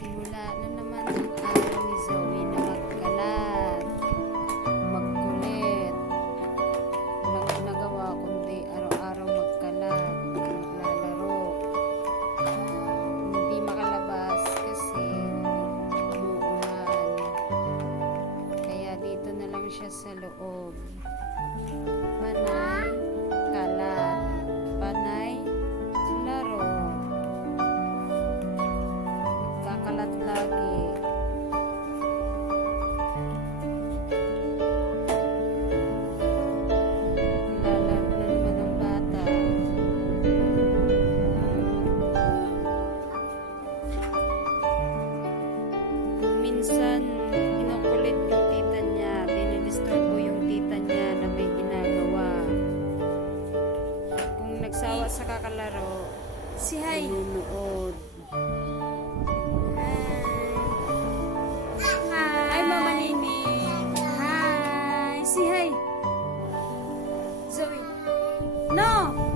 Simula na naman ang araw ni Zoe na magkalat, magkulit. Walang ginagawa kundi araw-araw magkalat, maglalaro. Hindi makalabas kasi umuulan. Kaya dito na lang siya sa loob. Panay, kalat, panay, laro. Kakalat lagi. Lalaro na naman ang bata. Kung minsan kinukulit yung tita niya, dinidisturbo yung tita niya na may ginagawa. Kung nagsawa sa kakalaro, Si Hay. nunood. Hi, Mama Nini. Hi. Si Hay. Zoe. No!